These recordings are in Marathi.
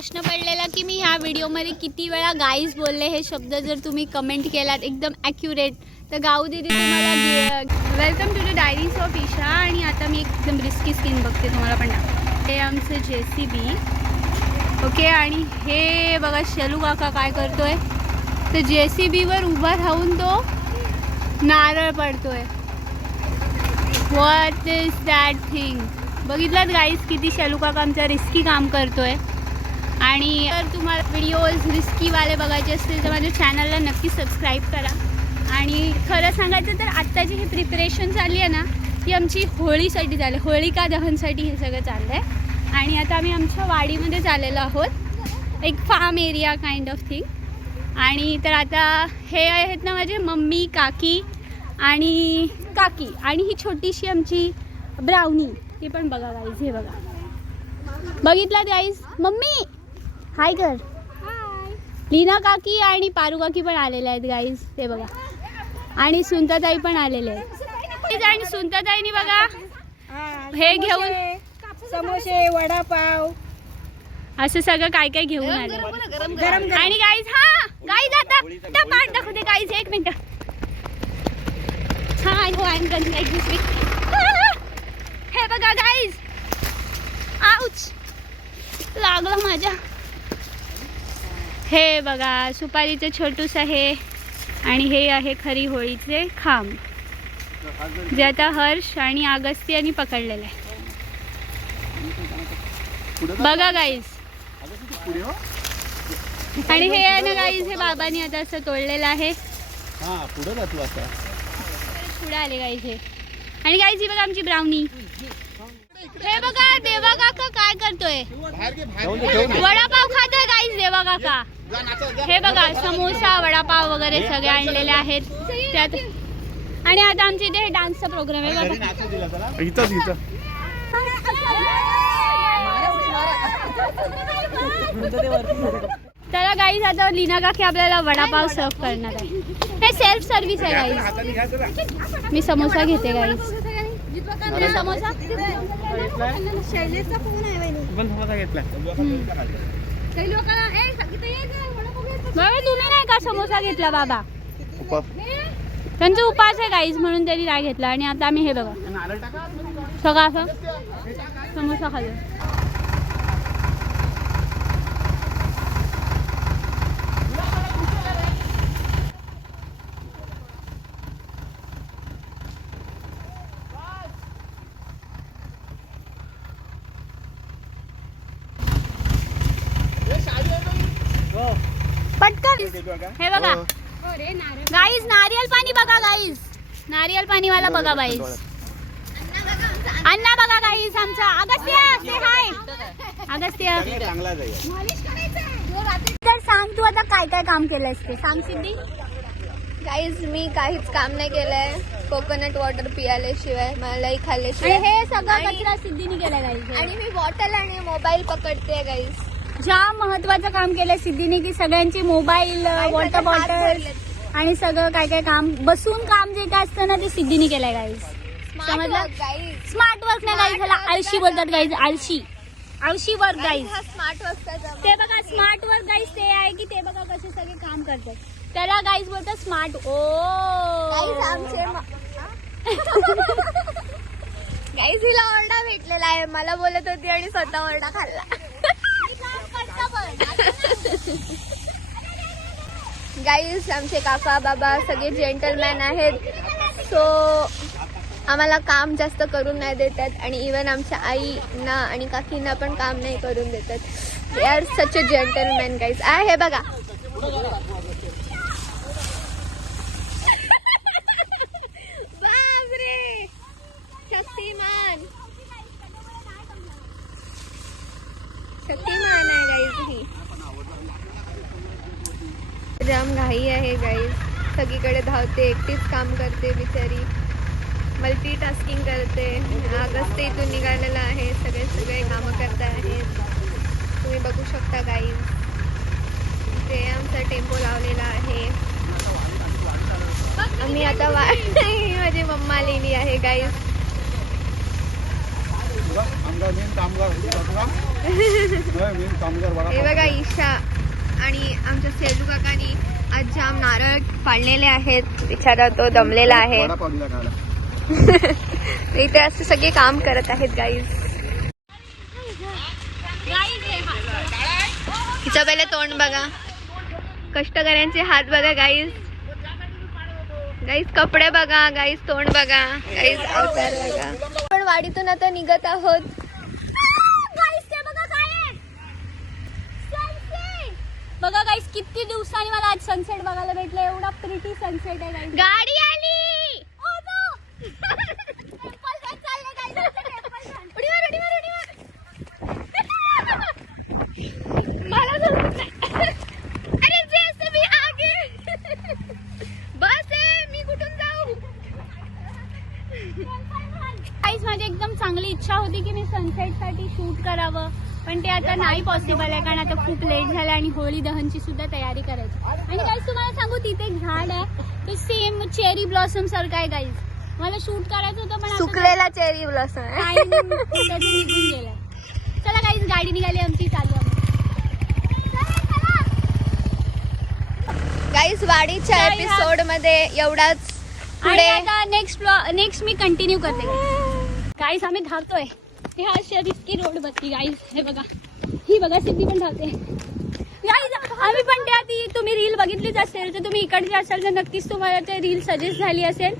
प्रश्न पडलेला की मी ह्या व्हिडिओमध्ये किती वेळा गाईज बोलले हे शब्द जर तुम्ही कमेंट केलात एकदम ॲक्युरेट तर गाऊ दीदी तुम्हाला welcome to the diaries of Isha. आणि आता मी एकदम रिस्की स्किन बघते तुम्हाला पण हे आमचं JCB ओके. आणि हे बघा शेलू काका काय करतोय तर JCBवर उभा राहून तो नारळ पडतोय. What is that thing. बघितलात गाईज किती शेलू काका आमचा रिस्की काम करतोय. आणि जर तुम्हाला व्हिडिओज रिस्कीवाले बघायचे असतील तर माझ्या चॅनलला नक्की सबस्क्राईब करा. आणि खरं सांगायचं तर आत्ताची ही प्रिपरेशन चालली आहे ना ती आमची होळीसाठी चालली आहे. होळिका दहनसाठी हे सगळं चाललं आहे. आणि आता आम्ही आमच्या वाडीमध्ये चाललेलो आहोत एक farm area kind of thing. आणि तर आता हे आहेत ना माझे मम्मी काकी आणि काकी आणि ही छोटीशी आमची ब्राउनी ते पण बघा गाईज. हे बघा बघितलं गाईज. मम्मी हाय कर. लीना काकी आणि पारू काकी पण आलेल्या आहेत गाईज. ते बघा आणि सुनताताई पण आलेले आहेत. आणि सुनताताईनी बघा हे घेऊन समोसे वडापाव असं सगळं काय काय घेऊन आले. आणि गाईज गाईज आता पाठ दाखवते गाईज. एक minute. I know I'm gonna like this week. हे बघा गाईज. आउच लागलं माझ्या. हे बघा सुपारीचं छोटूस आहे. आणि हे आहे खरी होळीचे खांब जे आता हर्ष आणि अगस्त्यानी पकडलेलं आहे. बघा गाईज. आणि हे आहे ना गाईज हे बाबांनी आता असं तोडलेलं आहे. पुढे आले गाईज हे. आणि गाईज ही बघा आमची ब्राउनी. हे बघा देवा काका काय करतोय वडापाव खातोय गाईज देवा काका. हे बघा समोसा वडापाव वगैरे सगळे आणलेले आहेत त्यात. आणि आता आमच्या इथे डान्सचा प्रोग्राम आहे बघा. चला गाईज आता लीना काकी आपल्याला वडापाव सर्व करणार आहे. हे सेल्फ सर्व्हिस आहे गाईज. मी समोसा घेते गाईज. समोसा बाबा तुम्ही नाही का समोसा घेतला बाबा. त्यांचा उपास आहे गाईज म्हणून त्यांनी नाही घेतला. आणि आता आम्ही हे बघा सगळं असं समोसा खाल्ला. पटकन हे बघा गाईज नारियल पाणी बघा गाईज. नारियल पाणी वाला बघा गाईज. अण्णा बघा गाईज आमचा अगस्त्या. से हाय अगस्त्या. तर सांग तू आता काय काय काम केलंयस ते सांग सिद्धी. गाईज मी काहीच काम नाही केलंय. कोकोनट वॉटर पियाल्याशिवाय मलाई खाल्ल्याशिवाय. हे सगळं कचरा सिद्धीने केलाय गाईज. आणि मी बॉटल आणि मोबाईल पकडते गाईज. जाम महत्वाचं काम केलंय सिद्धीने की सगळ्यांची मोबाईल वॉटर बॉटल आणि सगळं काय काय काम बसून काम जे काय असतं ना ते सिद्धीने केलंय गाईज. समजलं. स्मार्ट वर्क नाही गाईज ह्याला आळशी बोलतात गाईज. आळशी वर्क गाईज. स्मार्ट वर्क ते बघा स्मार्ट वर्क गाईज ते आहे की ते बघा कसे सगळे काम करतात त्याला गाईज बोलतात स्मार्ट. गाईज हिला ओरडा भेटलेला आहे. मला बोलत होती आणि स्वतः ओरडा खाल्ला. गाईज आमचे काका बाबा सगळे जेंटलमॅन आहेत. सो आम्हाला काम जास्त करून नाही देतात. आणि इवन आमच्या आईना आणि काकींना पण काम नाही करून देतात. They are such a gentleman guys. हे बघा बापरे शक्तिमान शक्तिमान आहे गाईज ही. जाम घाई आहे गाईज. सगळीकडे धावते एकटीच काम करते बिचारी. मल्टीटास्किंग करते. अगस्त इथून निघालेला आहे. सगळे कामं करत आहेत. तुम्ही बघू शकता गाईज. ते आमचा टेम्पो लावलेला आहे. आम्ही आता माझी मम्मा लिहिली आहे गाईज. हे बघा ईशा आणि आमच्या सेलू काकानी आज जाम नारळ पाडलेले आहेत. बिचारा तो दमलेला आहे. इथे असे सगळे काम करत आहेत गाईज. तिचं पहिले तोंड बघा, कष्टकऱ्यांचे हात बघा गाईज. गाईज कपडे बघा, गाईज तोंड बघा, गाईज अवतार बघा. आपण वाडीतून आता निघत आहोत. बघा गाईस किती दिवसांनी मला आज सनसेट बघायला भेटलं. एवढा प्रिटी सनसेट आहे गाईस. गाडी आली. अरे जैसे भी आगे बस आहे, मी कुठून जाऊ. गाईस माझी एकदम चांगली इच्छा होती की मी सनसेट साठी शूट करावं, पण ते आता नाही पॉसिबल आहे कारण आता खूप लेट झालं आणि होळी दहनची सुद्धा तयारी करायची. आणि गाईस तुम्हाला सांगू तिथे एक झाड आहे ते सेम चेरी ब्लॉसम सारखं आहे गाईस. मला शूट करायचं होतं पण सुकलेला चेरी ब्लॉसम आहे. निघून गेलाय. चला गाईस गाडी निघाली आमची, चालू आहे. गाईज वाडीच्या एपिसोड मध्ये एवढाच. पुढे आता नेक्स्ट मी कंटिन्यू करते. गाईस आम्ही धावतोय. हे अशी रिस्की रोड बघती गाईस. हे बघा, ही बघा सिद्धी पण धावते. गाईस आम्ही पण त्या ती तुम्ही रील बघितलीच असेल तर तुम्ही इकडचे असाल तर नक्कीच तुम्हाला ते रील सजेस्ट झाली असेल.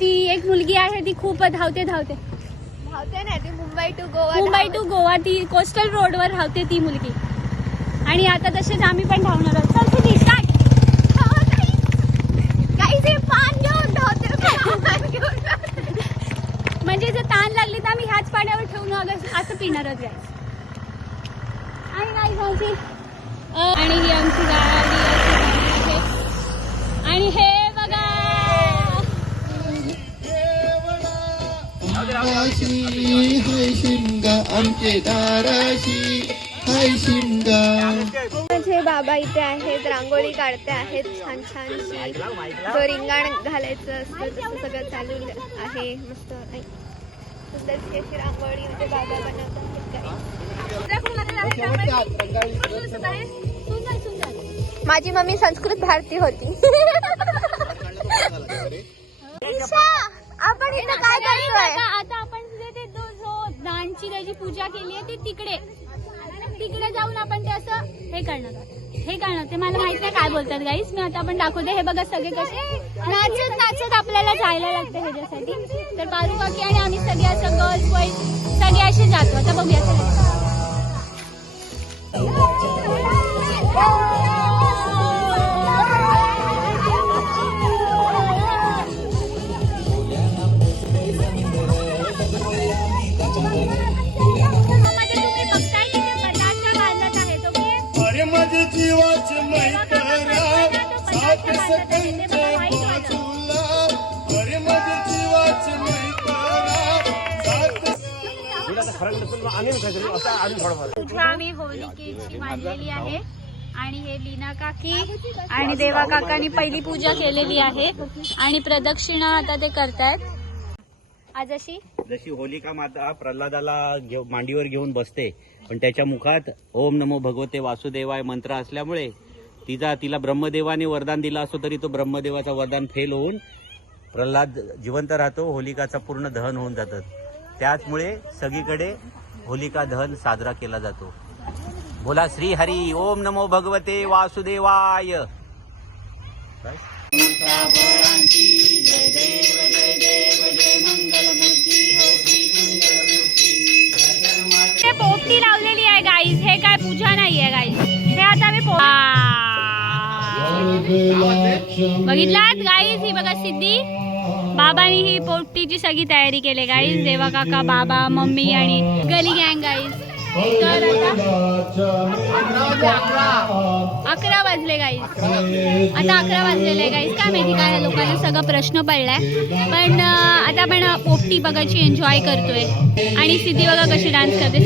ती एक मुलगी आहे ती खूप धावते ना ती मुंबई टू गोवा ती कोस्टल रोडवर धावते ती मुलगी. आणि आता तसेच आम्ही पण धावणार आहोत. चल सिद्धी स्टार्ट. म्हणजे जर ताण लागली तर आम्ही ह्याच पाण्यावर ठेवून असं पिणारच आहे. आणि नाही आमची आणि ही आमची गाडी आहे. आणि हे बघा आमचे दाराशी हाय शिमगा. माझे बाबा इथे आहेत, रांगोळी काढते आहेत छान छानशी. तो रिंगाण घालायचं असतं तसं सगळं चालू आहे. मस्त सुंदरशी अशी रांगोळी म्हणजे बाबा बनवत आहेत. माझी मम्मी संस्कृत भारती होती. आपण इथं काय करतोय? आता आपण ते जो दानची त्याची पूजा केली आहे ती तिकडे जाऊन आपण ते असं हे करणार ते मला माहित नाही काय बोलतात गाईस. मी आता आपण दाखवते. हे बघा सगळे कसे नाचत आपल्याला जायला लागतं ह्याच्यासाठी. तर पारू काकी आणि आम्ही सगळे असं गर्ल्स बॉईज सगळे असे जातो. आता बघूया जीवाचे मैत्रा सात सेकंदच्या बाजूला. अरे माझे जीवाचे मैत्रा तुझ्या आम्ही होलिकेची मांडलेली आहे. आणि हे लीना काकी आणि देवा काकांनी पहिली पूजा केलेली आहे आणि प्रदक्षिणा आता ते करतायत. आज जशी होलिका माता प्रल्हादाला मांडीवर घेऊन बसते पण त्याच्या मुखात ओम नमो भगवते वासुदेवाय मंत्र असल्यामुळे तिला ब्रह्मदेवाने वरदान दिलं असतो तरी तो ब्रह्मदेवाचा वरदान फेल होऊन प्रल्हाद जिवंत राहतो. होलिकाचा पूर्ण दहन होऊन जातं. त्याचमुळे सगळीकडे होलिका दहन साजरा केला जातो. बोला श्री हरी. ओम नमो भगवते वासुदेवाय. पोपटी लावलेली आहे गाईस. हे काय पूजा नाहीये गाईस. हे आता मी बघितलात गाईस. ही बघा सिद्धी बाबांनी ही पोपटीची सगळी तयारी केली गाईस. देवा काका, बाबा, मम्मी आणि गली गँग गाईस. तर आता 11 वाजले गाईस. आता 11 वाजलेले गाईस. काय माहिती काय लोकांना सगळा प्रश्न पडलाय. पण आता आपण पोपटी बघायची एन्जॉय करतोय. आणि सिद्धी बघा कशी डान्स करते.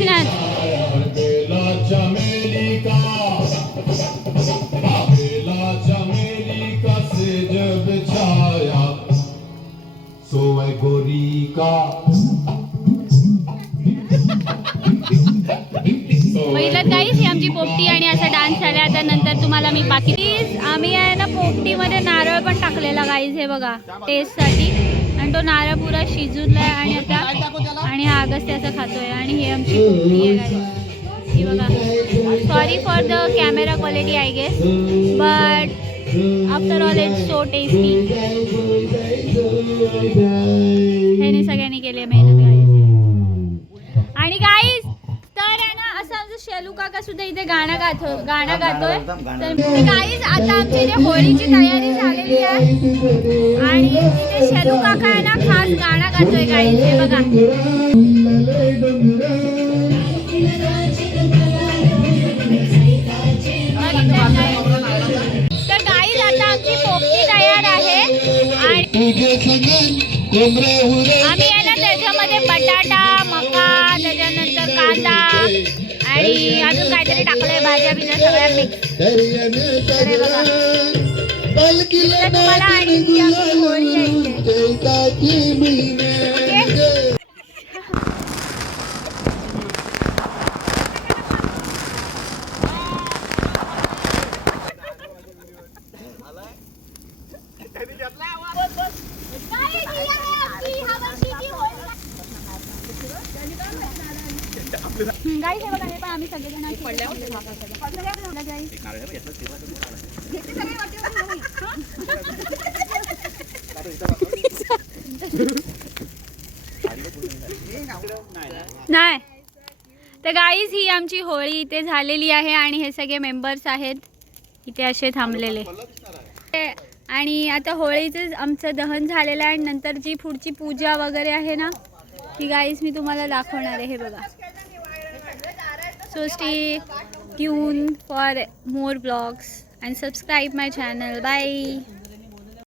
आता नंतर तुम्हाला मी बाकी आम्ही आहे ना पोपटीमध्ये नारळ पण टाकलेला गाईज हे बघा टेस्टसाठी आणि तो नारळ पुरा शिजूलाय आणि आता आणि हा अगस्त्य असं खातोय आणि ही आमची पोपटी आहे गाईज ही बघा sorry for the camera quality I guess but after all it's so tasty ह्याने सगळ्यांनी केली आहे मेहनत गाईज आणि गाईज तर आहे ना असं आमचं शेलू काका सुद्धा इथे गाणं गातोय तर गाईज आता आमची इथे होळीची तयारी झालेली आहे आणि इथे शेलू काका आहे ना खास गाणं गातोय गाईज हे बघा तर गाईज आता आमची पोपटी तयार आहे आणि आम्ही आहे ना त्याच्यामध्ये बटाटा मका त्याच्यानंतर कांदा आणि अजून काहीतरी टाकलंय भाज्या बिज्या सगळ्या मिक्स अरे बघा इथे तुम्हाला आणि आमची होळी आहे ओके गाईस हे बघा हे पण आम्ही सगळेजण नाही तर गाईज ही आमची होळी इथे झालेली आहे आणि हे सगळे मेंबर्स आहेत इथे असे थांबलेले आणि आता होळीचं आमचं दहन झालेलं आहे आणि नंतर जी पुढची पूजा वगैरे आहे ना ती गाईज मी तुम्हाला दाखवणार आहे हे बघा so stay tune for more blogs and subscribe my channel. Bye.